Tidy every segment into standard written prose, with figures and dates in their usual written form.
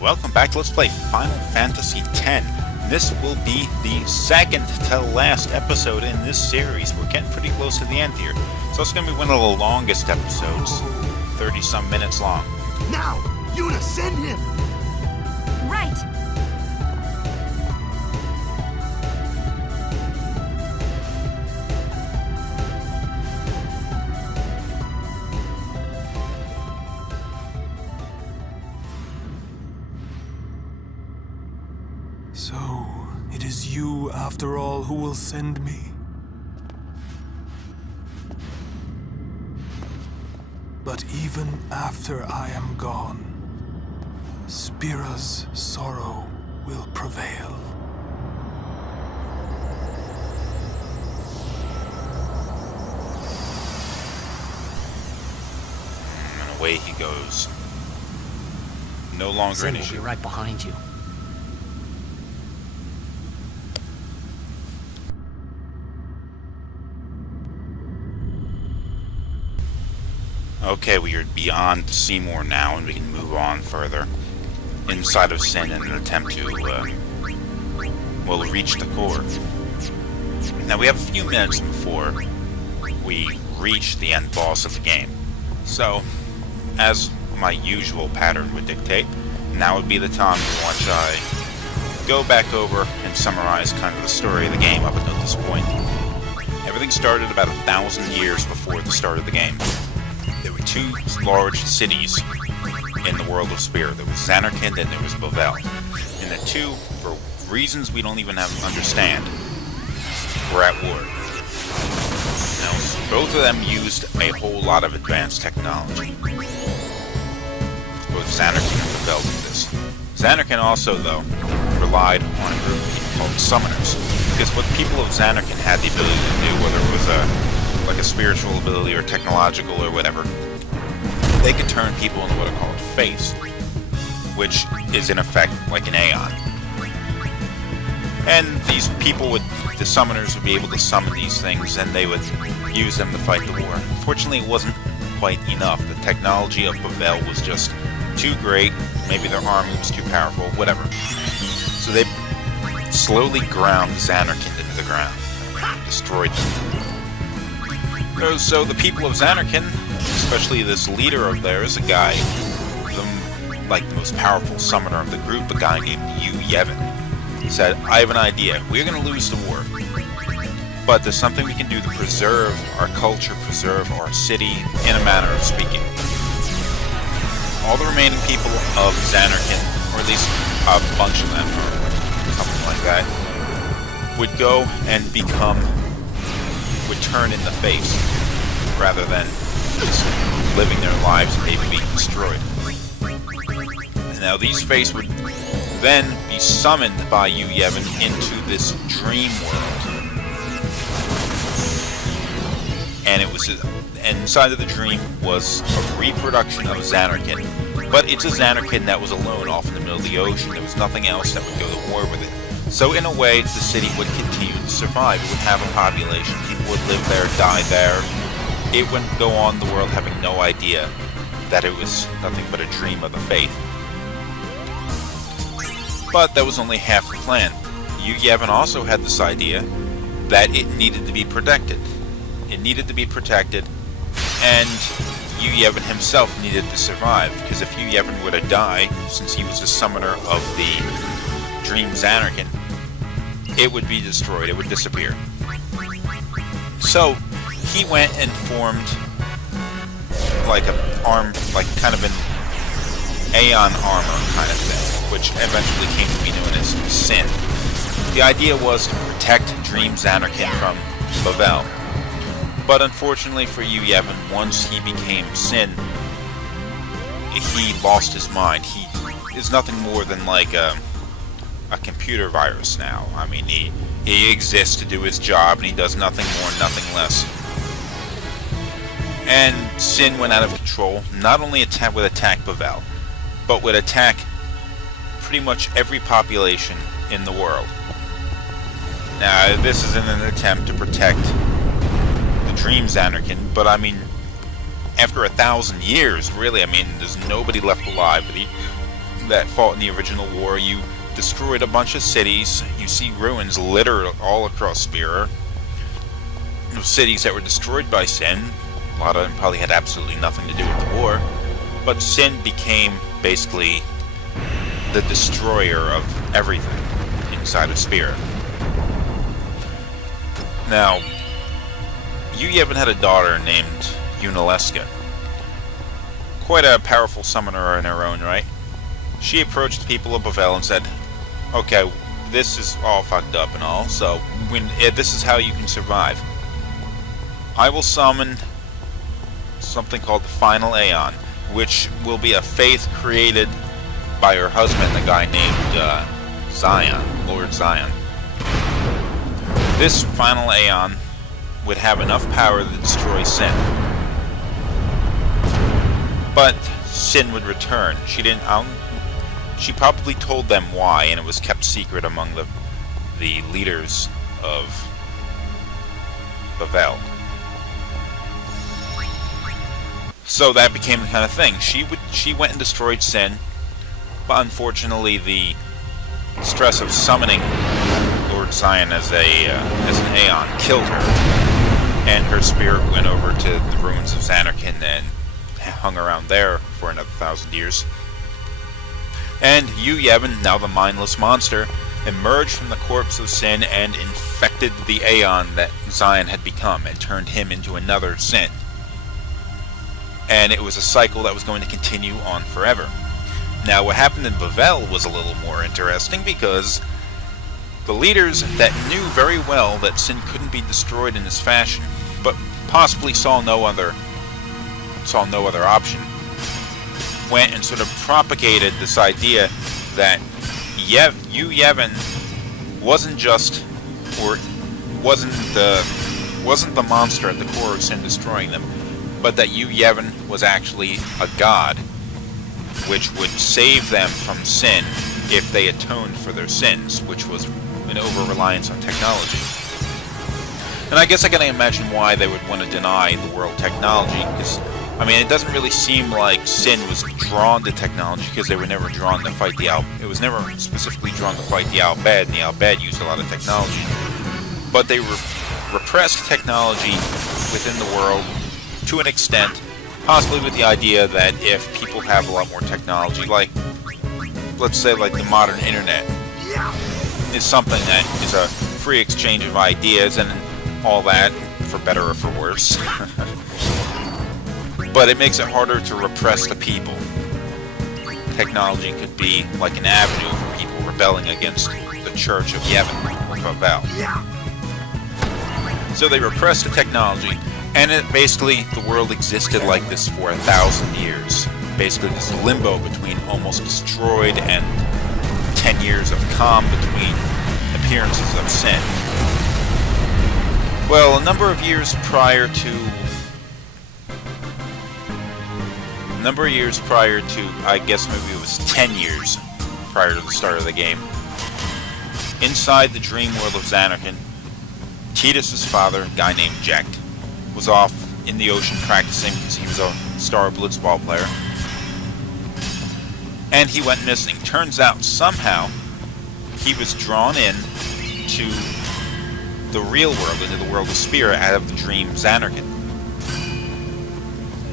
Welcome back to Let's Play Final Fantasy X. This will be the second to last episode in this series. We're getting pretty close to the end here. So it's going to be one of the longest episodes, 30-some minutes long. Now, Yuna, send him! Right! So, it is you, after all, who will send me? But even after I am gone, Spira's sorrow will prevail. And away he goes. No longer Sin an will be issue. right behind you. Okay, we are beyond Seymour now, and we can move on further inside of Sin in an attempt to, well, reach the core. Now, we have a few minutes before we reach the end boss of the game. So, as my usual pattern would dictate, now would be the time in which I go back over and summarize kind of the story of the game up until this point. Everything started about 1,000 years before the start of the game. There were two large cities in the world of Spira. There was Zanarkand and there was Bavel. And the two, for reasons we don't even understand, were at war. Now, both of them used a whole lot of advanced technology. Both Zanarkand and Bavel did this. Zanarkand also, though, relied on a group of people called Summoners. Because what people of Zanarkand had the ability to do, whether it was like a spiritual ability or technological or whatever, they could turn people into what are called faiths, which is in effect like an Aeon. And these people the summoners would be able to summon these things and they would use them to fight the war. Unfortunately, it wasn't quite enough. The technology of Bavel was just too great, maybe their army was too powerful, whatever. So they slowly ground Zanarkand into the ground, destroyed them. So the people of Zanarkand, especially this leader of theirs, a guy, the most powerful summoner of the group, a guy named Yevon, he said, I have an idea. We're going to lose the war. But there's something we can do to preserve our culture, preserve our city, in a manner of speaking. All the remaining people of Zanarkand, or at least a bunch of them, or something like that, would go and would turn in the face, rather than just living their lives and maybe being destroyed. And now these faces would then be summoned by you, Yevon, into this dream world. And inside of the dream was a reproduction of Zanarkand, but it's a Zanarkand that was alone off in the middle of the ocean. There was nothing else that would go to war with it. So in a way, the city would continue to survive. It would have a population. People would live there, die there. It would go on the world having no idea that it was nothing but a dream of the faith. But that was only half the plan. Yevon also had this idea that it needed to be protected. It needed to be protected, and Yevon himself needed to survive, because if Yevon were to die, since he was the summoner of the Dream Zanarkand, it would be destroyed, it would disappear. So, he went and formed kind of an Aeon armor kind of thing, which eventually came to be known as Sin. The idea was to protect Dream Zanarkand from Bavel. But unfortunately for you, Yevon, once he became Sin, he lost his mind. He is nothing more than like a computer virus now. I mean, he exists to do his job, and he does nothing more, nothing less. And Sin went out of control. Not only would attack Bavel, but would attack pretty much every population in the world. Now, this is in an attempt to protect the Dream Zanarkand, but I mean, after 1,000 years, really, I mean, there's nobody left alive. But that fought in the original war. You destroyed a bunch of cities. You see ruins littered all across Spira. Cities that were destroyed by Sin. A lot of them probably had absolutely nothing to do with the war. But Sin became basically the destroyer of everything inside of Spira. Now, Yevon had a daughter named Unaleska. Quite a powerful summoner in her own right. She approached the people of Bavel and said, okay, this is all fucked up and all, so this is how you can survive. I will summon something called the Final Aeon, which will be a faith created by her husband, a guy named Zion, Lord Zion. This Final Aeon would have enough power to destroy Sin. But Sin would return. She probably told them why, and it was kept secret among the leaders of Bavel. So that became the kind of thing. She went and destroyed Sin, but unfortunately the stress of summoning Lord Zion as an Aeon killed her, and her spirit went over to the ruins of Zanarkand and hung around there for another 1,000 years. And Yevon, now the mindless monster, emerged from the corpse of Sin and infected the Aeon that Zion had become and turned him into another Sin. And it was a cycle that was going to continue on forever. Now, what happened in Bavel was a little more interesting because the leaders that knew very well that Sin couldn't be destroyed in this fashion, but possibly saw no other option, went and sort of propagated this idea that Yevon wasn't the monster at the core of Sin destroying them, but that Yevon was actually a god, which would save them from Sin if they atoned for their sins, which was an over-reliance on technology. And I guess I can imagine why they would want to deny the world technology, because, I mean, it doesn't really seem like Sin was drawn to technology, because they were never drawn to fight it was never specifically drawn to fight the Al Bhed, and the Al Bhed used a lot of technology. But they repressed technology within the world to an extent, possibly with the idea that if people have a lot more technology, like, let's say, like the modern internet, is something that is a free exchange of ideas and all that, for better or for worse. But it makes it harder to repress the people. Technology could be like an avenue for people rebelling against the Church of Yevon, or Bavel. So they repressed the technology, and basically the world existed like this for 1,000 years. Basically this limbo between almost destroyed and 10 years of calm between appearances of Sin. Well, a number of years prior to, I guess maybe it was 10 years prior to the start of the game, inside the dream world of Zanarkand, Tidus' father, a guy named Jekt, was off in the ocean practicing because he was a star blitzball player. And he went missing. Turns out, somehow, he was drawn in to the real world, into the world of Spira, out of the dream Zanarkand.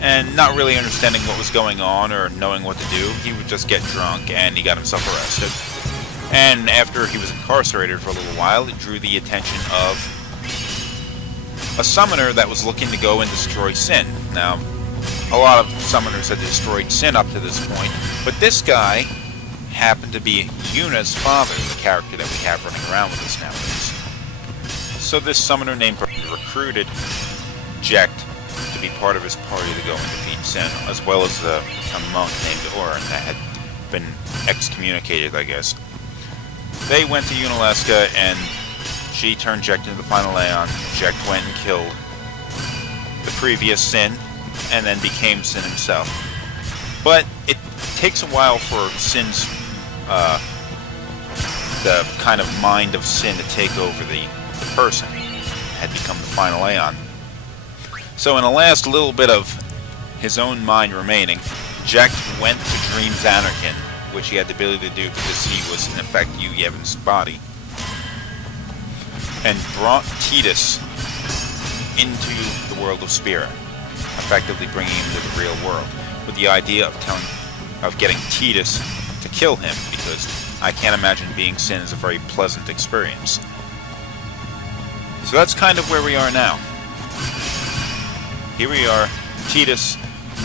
And not really understanding what was going on or knowing what to do, he would just get drunk and he got himself arrested. And after he was incarcerated for a little while, it drew the attention of a summoner that was looking to go and destroy Sin. Now, a lot of summoners had destroyed Sin up to this point, but this guy happened to be Yuna's father, the character that we have running around with us nowadays. So this summoner named recruited Jekt to be part of his party to go and defeat Sin, as well as a monk named Orin that had been excommunicated, I guess. They went to Unaleska, and she turned Jekt into the Final Aeon. Jekt went and killed the previous Sin, and then became Sin himself. But it takes a while for Sin's, the kind of mind of Sin to take over the person. Had become the Final Aeon. So in the last little bit of his own mind remaining, Jekt went to Dream Zanarkand which he had the ability to do because he was in effect Yevon's body, and brought Tidus into the world of spirit, effectively bringing him to the real world, with the idea of getting Tidus to kill him, because I can't imagine being Sin is a very pleasant experience. So that's kind of where we are now. Here we are, Tidus,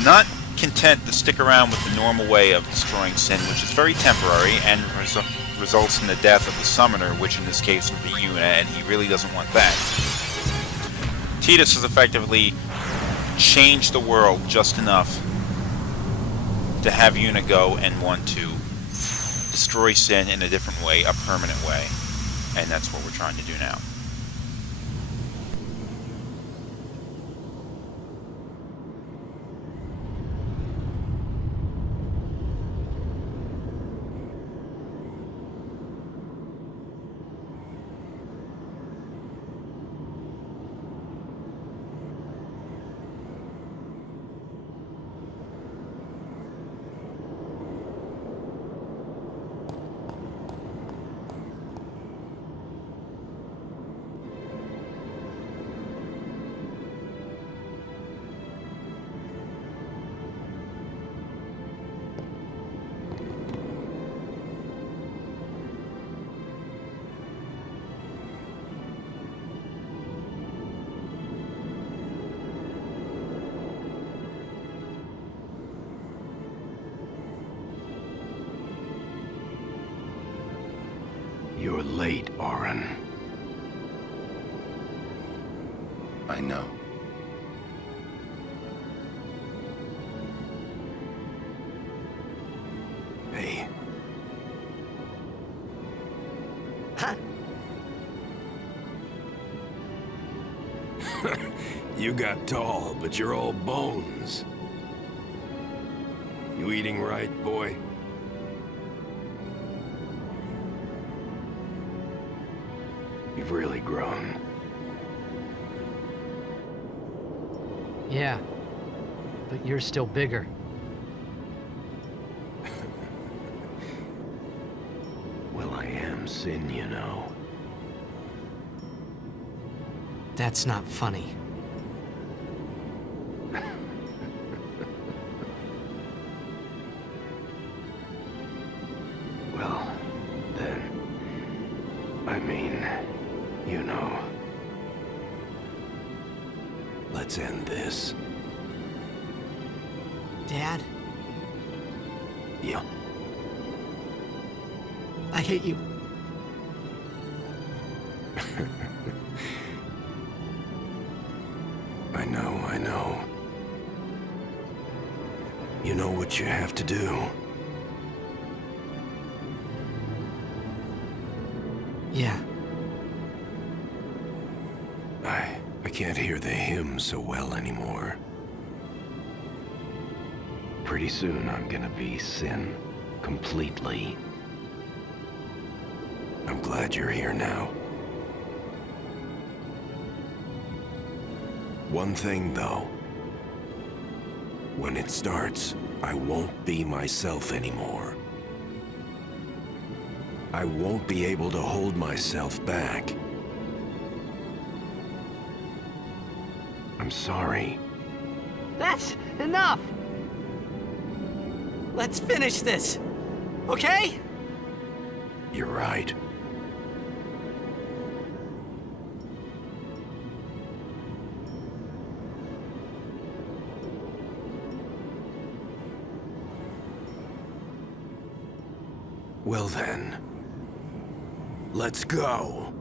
not content to stick around with the normal way of destroying Sin, which is very temporary and results in the death of the summoner, which in this case would be Yuna, and he really doesn't want that. Tidus has effectively changed the world just enough to have Yuna go and want to destroy Sin in a different way, a permanent way, and that's what we're trying to do now. You're late, Auron. I know. Hey. Huh? You got tall, but you're all bones. You eating right, boy? You've really grown. Yeah, but you're still bigger. Well, I am Sin, you know. That's not funny. Well, then, I mean, you know. Let's end this. Dad, Yeah. I hate you. I know. You know what you have to do. Yeah. I can't hear the hymn so well anymore. Pretty soon I'm gonna be Sin, completely. I'm glad you're here now. One thing, though. When it starts, I won't be myself anymore. I won't be able to hold myself back. I'm sorry. That's enough! Let's finish this, okay? You're right. Well then, let's go.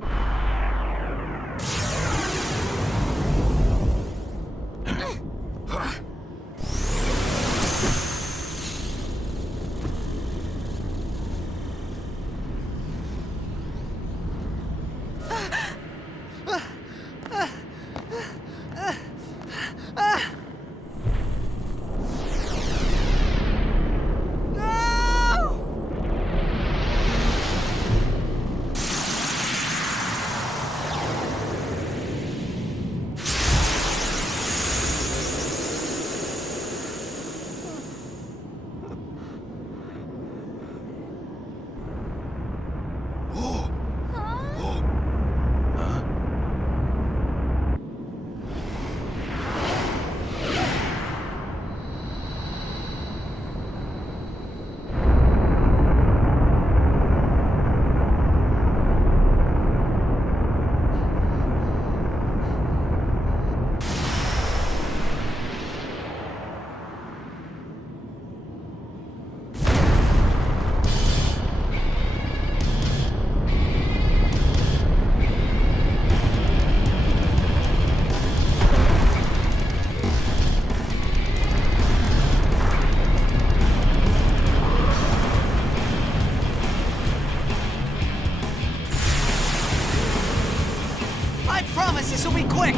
quick!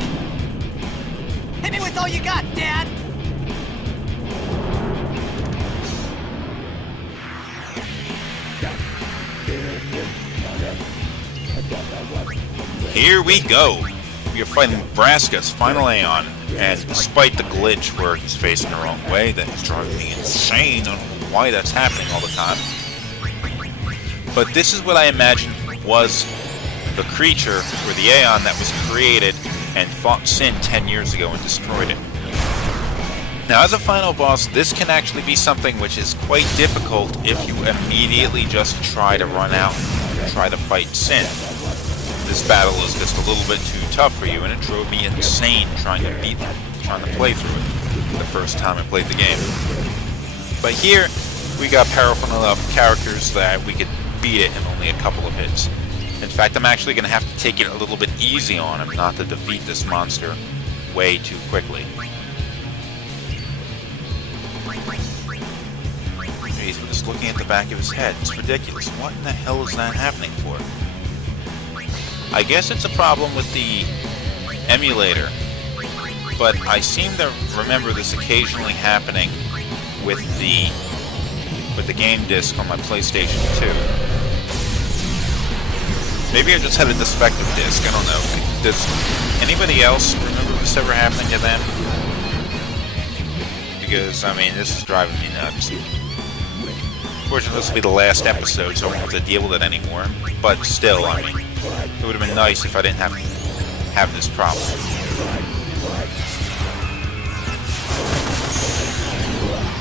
Hit me with all you got, Dad! Here we go! We are fighting Braska's final Aeon, and despite the glitch where he's facing the wrong way, that is driving me insane on why that's happening all the time. But this is what I imagine was the creature, or the Aeon, that was created and fought Sin 10 years ago and destroyed it. Now, as a final boss, this can actually be something which is quite difficult if you immediately just try to run out and try to fight Sin. This battle is just a little bit too tough for you, and it drove me insane trying to play through it the first time I played the game. But here, we got powerful enough characters that we could beat it in only a couple of hits. In fact, I'm actually going to have to take it a little bit easy on him not to defeat this monster way too quickly. Jeez, I'm just looking at the back of his head. It's ridiculous. What in the hell is that happening for? I guess it's a problem with the emulator, but I seem to remember this occasionally happening with the game disc on my PlayStation 2. Maybe I just had a defective disc, I don't know. Does anybody else remember this ever happening to them? Because, I mean, this is driving me nuts. Fortunately, this will be the last episode, so I won't have to deal with it anymore. But still, I mean, it would have been nice if I didn't have this problem.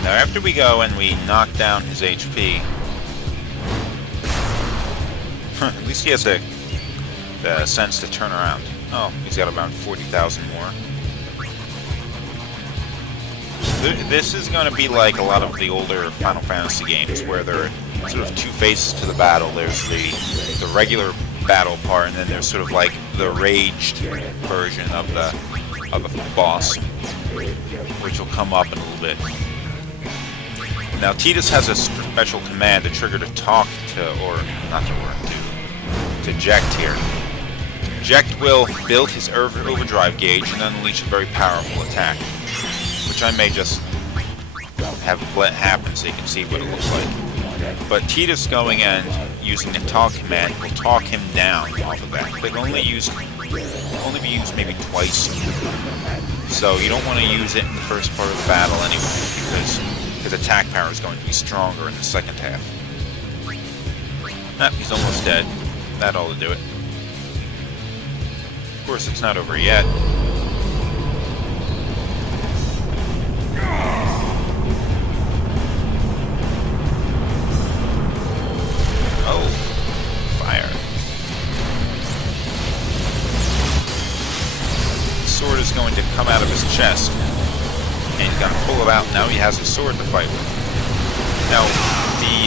Now, after we go and we knock down his HP, at least he has the sense to turn around. Oh, he's got about 40,000 more. This is going to be like a lot of the older Final Fantasy games, where there are sort of two phases to the battle. There's the regular battle part, and then there's sort of like the raged version of the boss, which will come up in a little bit. Now, Tidus has a special command to trigger to talk to, or not to work, to eject here. Eject will build his overdrive gauge and unleash a very powerful attack, which I may just have let happen so you can see what it looks like. But Tidus going and using the talk command will talk him down off of that. But only be used maybe twice. So you don't want to use it in the first part of the battle anyway, because his attack power is going to be stronger in the second half. Ah, he's almost dead. That ought to do it. Of course, it's not over yet. Oh, fire. The sword is going to come out of his chest. And he's going to pull it out. Now he has a sword to fight with. Now,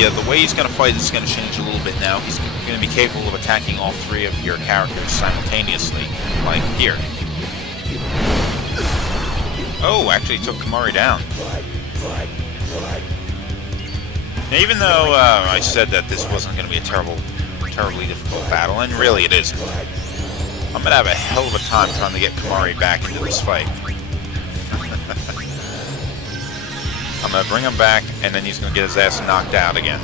the way he's going to fight is going to change a little bit now. He's going to be capable of attacking all three of your characters simultaneously, like here. Oh, actually took Kamari down. Now, even though I said that this wasn't going to be a terribly difficult battle, and really it isn't, I'm going to have a hell of a time trying to get Kamari back into this fight. I'm going to bring him back, and then he's going to get his ass knocked out again.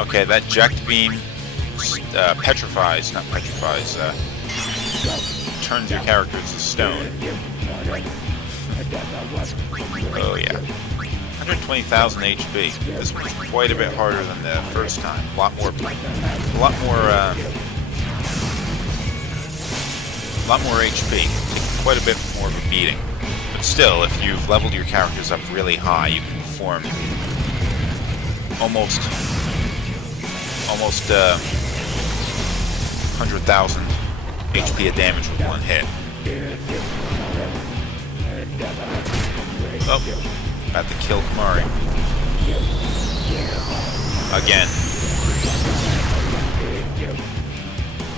Okay, that eject beam turns your characters to stone. Oh yeah. 120,000 HP. This was quite a bit harder than the first time. A lot more HP. Quite a bit more of a beating. But still, if you've leveled your characters up really high, you can perform almost 100,000 HP of damage with one hit. Oh, about to kill Kamari. Again.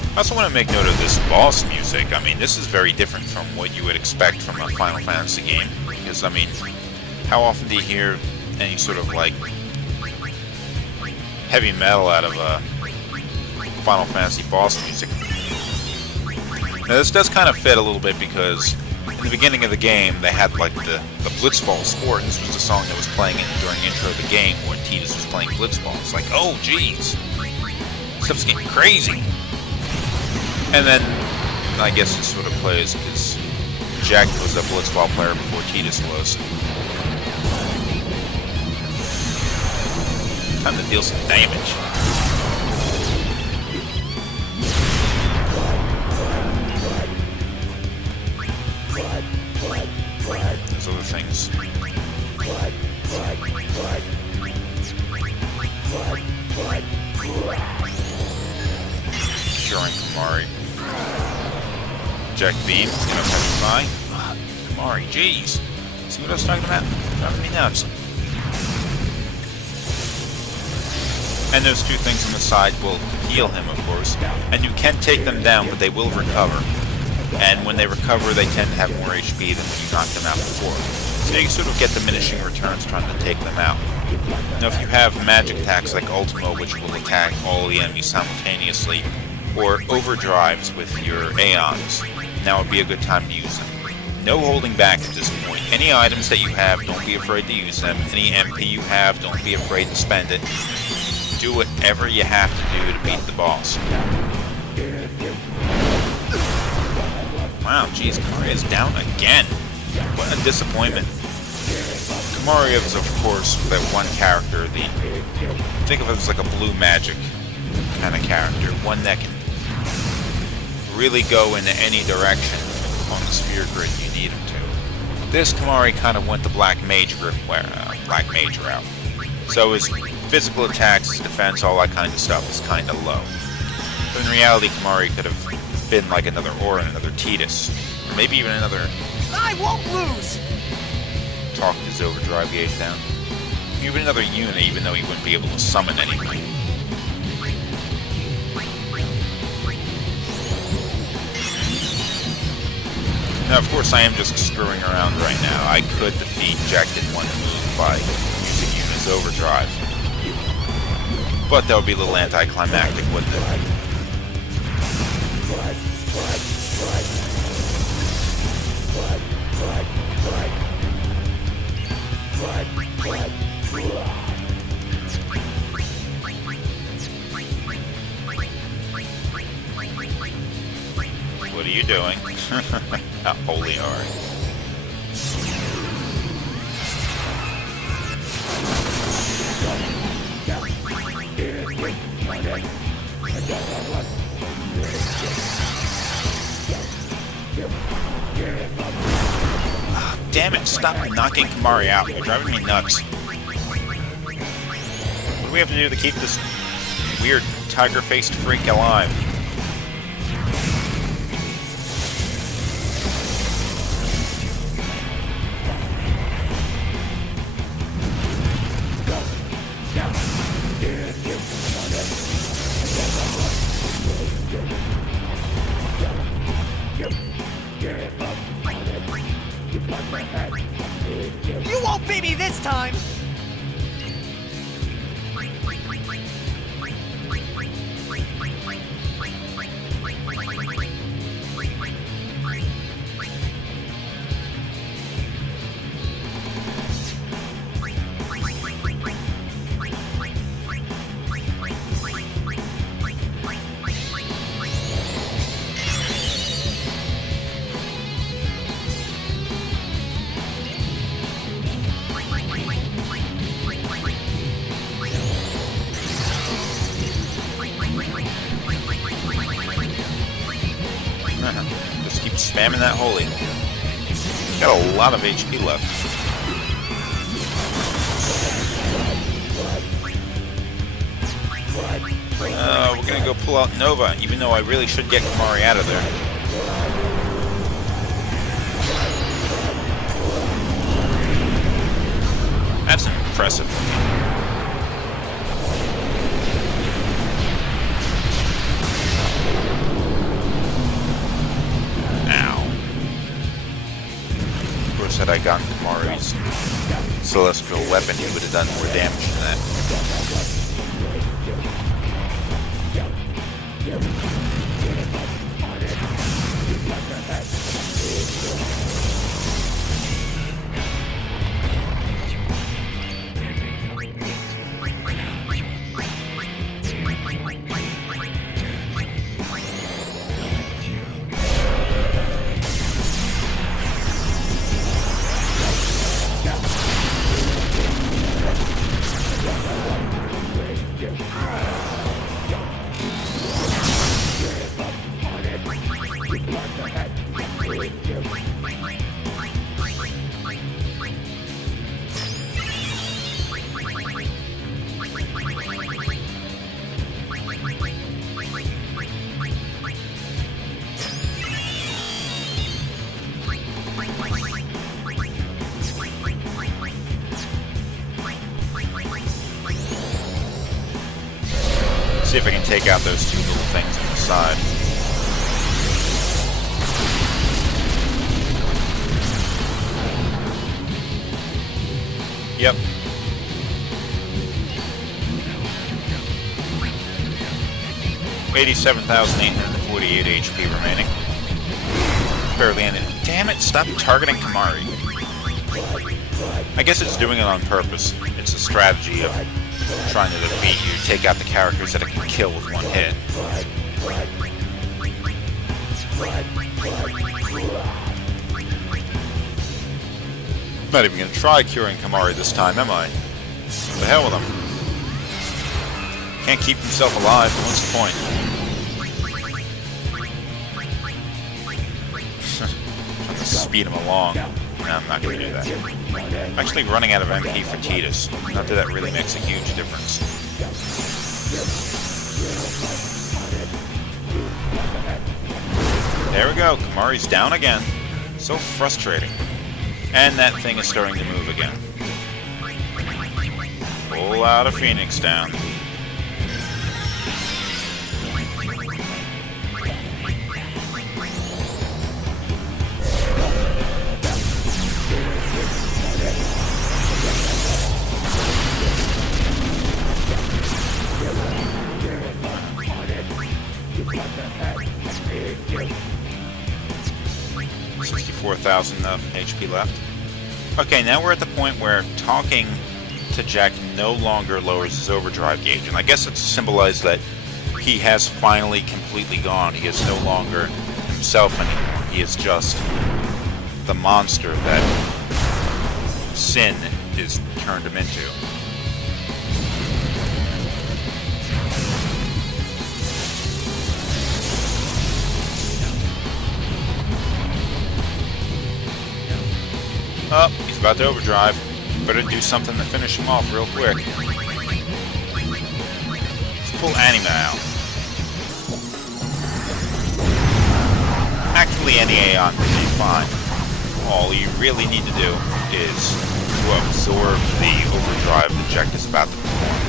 I also want to make note of this boss music. I mean, this is very different from what you would expect from a Final Fantasy game. Because, I mean, how often do you hear any sort of, like, heavy metal out of Final Fantasy boss music. Now this does kind of fit a little bit because in the beginning of the game they had like the Blitzball Sport. This was the song that was playing during the intro of the game when Tidus was playing Blitzball. It's like, oh jeez, stuff's getting crazy. And then I guess it sort of plays because Jack was a Blitzball player before Tidus was. Time to deal some damage. There's other things. Curing Kamari. Jack Beam, Petrify. Kamari, jeez. See what I was talking about? Driving me nuts. And those two things on the side will heal him, of course. And you can take them down, but they will recover. And when they recover, they tend to have more HP than when you knocked them out before. So you sort of get diminishing returns trying to take them out. Now, if you have magic attacks like Ultima, which will attack all the enemies simultaneously, or overdrives with your Aeons, now would be a good time to use them. No holding back at this point. Any items that you have, don't be afraid to use them. Any MP you have, don't be afraid to spend it. Do whatever you have to do to beat the boss. Wow, geez, Kamari is down again. What a disappointment. Kamari is, of course, that one character, think of it as like a blue magic kind of character. One that can really go in any direction on the sphere grid you need him to. This Kamari kind of went the Black Mage route. So his physical attacks, his defense, all that kind of stuff is kind of low. But in reality, Kamari could have been like another Aura, another Tidus, or maybe even another... I won't lose! Talk his overdrive gauge down. Even another unit, even though he wouldn't be able to summon anything. Now, of course, I am just screwing around right now. I could defeat Jack didn't want to move by using Yuna's overdrive. But that would be a little anticlimactic, wouldn't it? What are you doing? Not holy hard. Ah, damn it, stop knocking Kamari out. You're driving me nuts. What do we have to do to keep this weird tiger-faced freak alive? You won't beat me this time! Just keep spamming that holy. Got a lot of HP left. We're gonna go pull out Nova, even though I really should get Kamari out of there. That's impressive. Had I gotten Kamari's celestial weapon, he would have done more damage than that. See if I can take out those two little things on the side. Yep. $87,848 HP remaining. Barely ended. Damn it, stop targeting Kamari. I guess it's doing it on purpose. It's a strategy of trying to defeat you, take out the characters that it can kill with one hit. Not even gonna try curing Kamari this time, am I? The hell with him. Can't keep himself alive, what's the point? Trying to speed him along. No, I'm not gonna do that. I'm actually running out of MP for Tidus. Not that that really makes a huge difference. There we go, Kamari's down again. So frustrating. And that thing is starting to move again. Pull out a Phoenix down. $64,000 HP left. Okay, now we're at the point where talking to Jack no longer lowers his overdrive gauge, and I guess it's symbolized that he has finally completely gone. He is no longer himself anymore. He is just the monster that Sin is turned him into. Oh, he's about to overdrive. Better do something to finish him off real quick. Let's pull Anima out. Actually, any Aeon would be fine. All you really need to do is to absorb the overdrive that Jack is about to perform.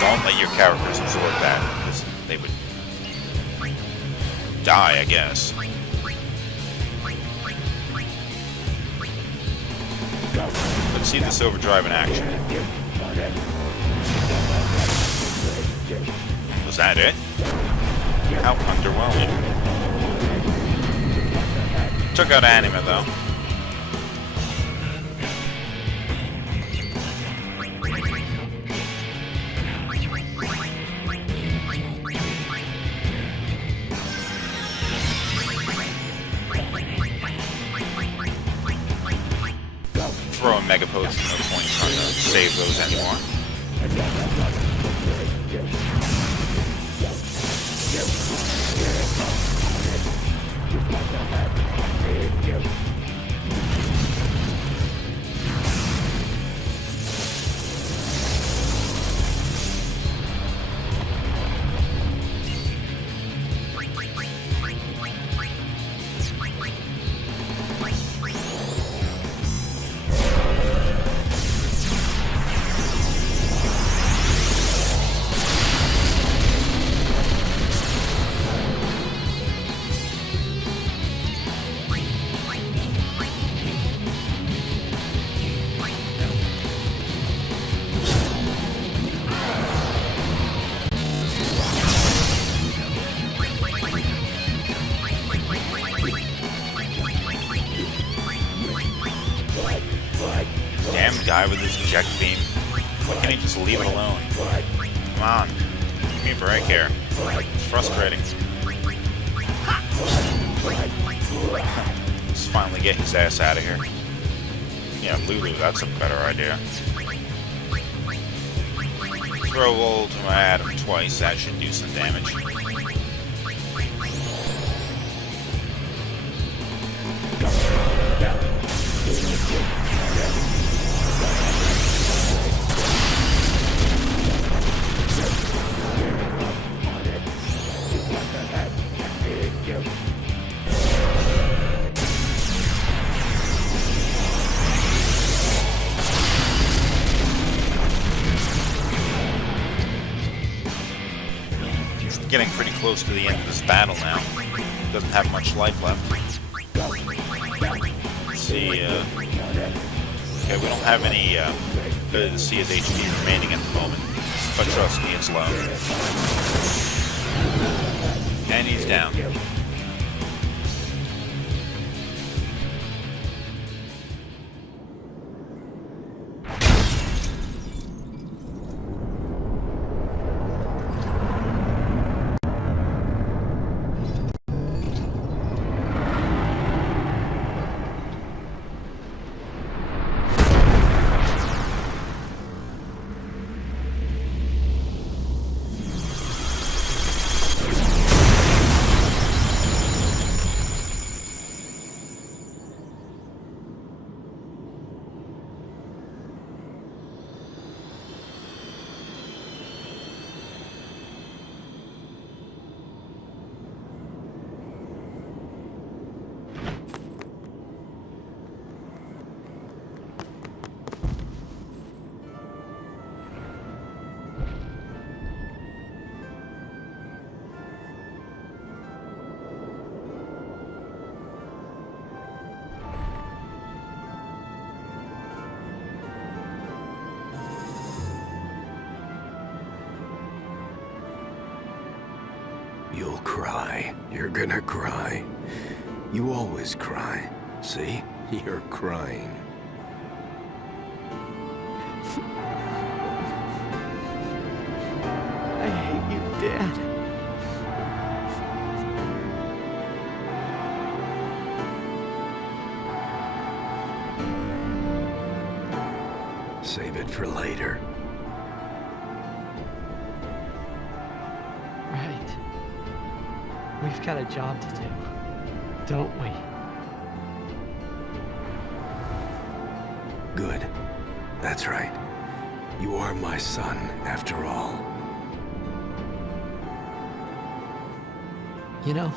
Don't let your characters absorb that, because they would die, I guess. Let's see this overdrive in action. Was that it? How underwhelming. Took out Anima, though. Throw a Mega Potion, no point trying to save those anymore. project beam. Why can't he just leave it alone? Come on. Give me a break here. It's frustrating. Let's finally get his ass out of here. Yeah, Lulu, that's a better idea. Throw ultimate at him twice, that should do some damage. Getting pretty close to the end of this battle now. Doesn't have much life left. Let's see, okay, we don't have any ability to see his HP remaining at the moment. But trust me, it's low. And he's down. You'll cry. You're gonna cry. You always cry. See? You're crying. I hate you, Dad. Save it for later. Right. We've got a job to do, don't we? Good. That's right. You are my son, after all. You know,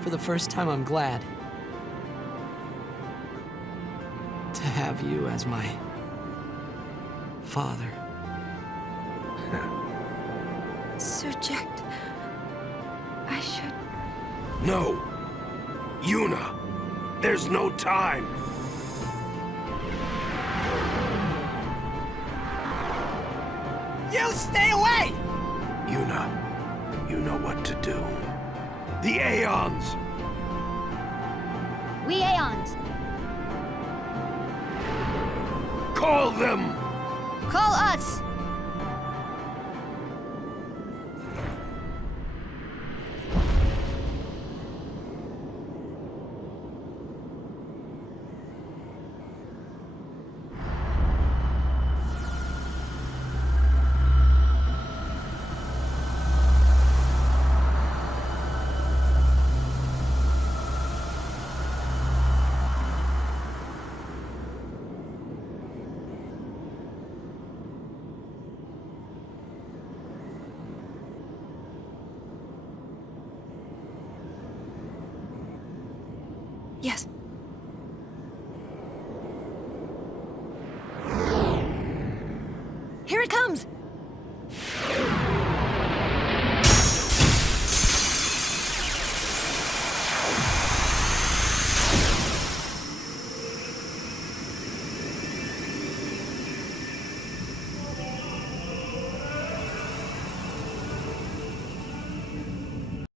for the first time I'm glad to have you as my father. Subject. I should... No! Yuna! There's no time! You stay away! Yuna, you know what to do. The Aeons! We Aeons. Call them! Call us. Yes. Here it comes!